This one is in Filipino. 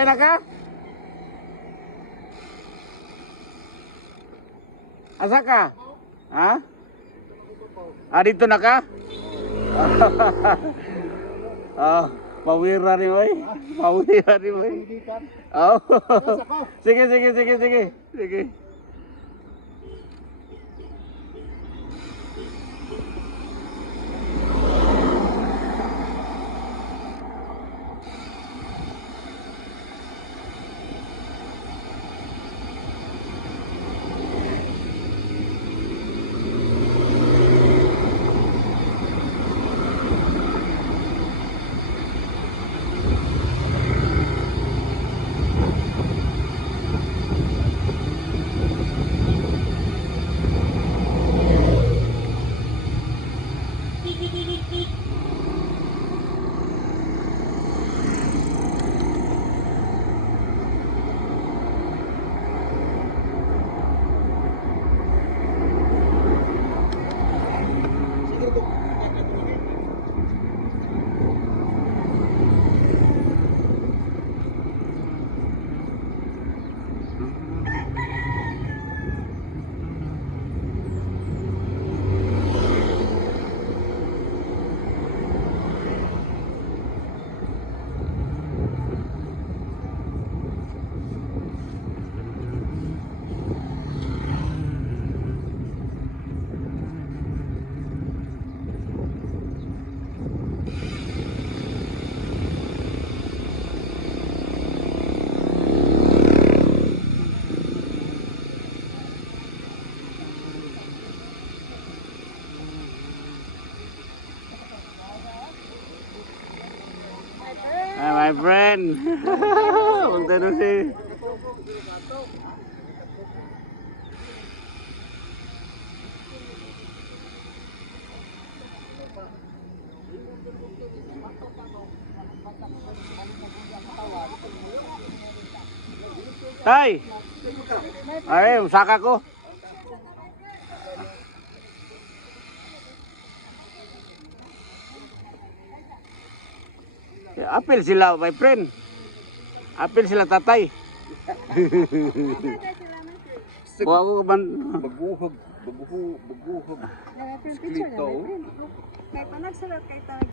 Sakay na ka? Asa ka? Ha? Ah, dito na ka? Oh, pawira ni boy. Pawira ni boy. Oh. Sige, sige, sige, sige. Sige. Hi, my friend. Punta na si. Tay. Ay, usaka ko. Apil sila, my friend. Apil sila tatay. Buwa ko man. Baguhog. Baguhog. Picture na, my friend. Kay panagsulat kay